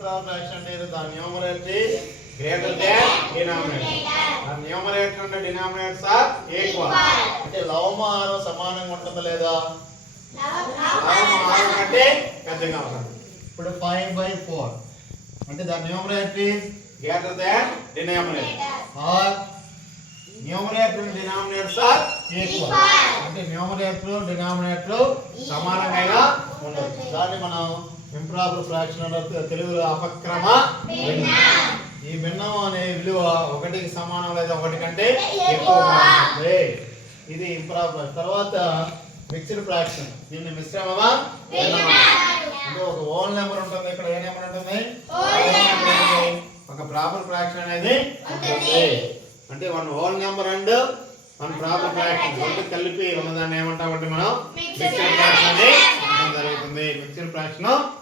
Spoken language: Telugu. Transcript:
ఇంప్రాపర్ ఫ్రాక్షన్ అంటే the numerator is greater than denominator. The numerator and denominators are equal. అంటే లవమానం సమానంగా ఉంటుందా లేదా? లవమానం కంటే పెద్దగా ఉంటుంది. ఇప్పుడు 5/4 అంటే the numerator is greater than denominator or numerator and denominators are equal. అంటే న్యూమరేటర్ డినామినేటర్ సమానంగా ఉండదు. దాన్ని మనం ఇంప్రాపర్ ఫ్రాక్షన్ తెలుగులో అపక్రమ భిన్నం. ఈ భిన్నం అనే విలువ 1కి సమానం లేదా 1 కంటే ఎక్కువ ఉంటుంది. ఇది ఇంప్రాపర్. తర్వాత మిక్స్డ్ ఫ్రాక్షన్. దీన్ని మిశ్రమమా భిన్నమా? అంటే ఒక హోల్ నెంబర్ ఉంటుంది. ఇక్కడ ఏ నెంబర్ ఉంటుంది? ఒక ప్రాపర్ ఫ్రాక్షన్ అనేది ఉంటుంది. అంటే 1 whole number and 1 proper fraction రెండు కలిపి ఉన్నదాన్ని ఏమంటామంటే మనం మిక్స్డ్ ఫ్రాక్షన్ అని జరుగుతుంది. Mixed fraction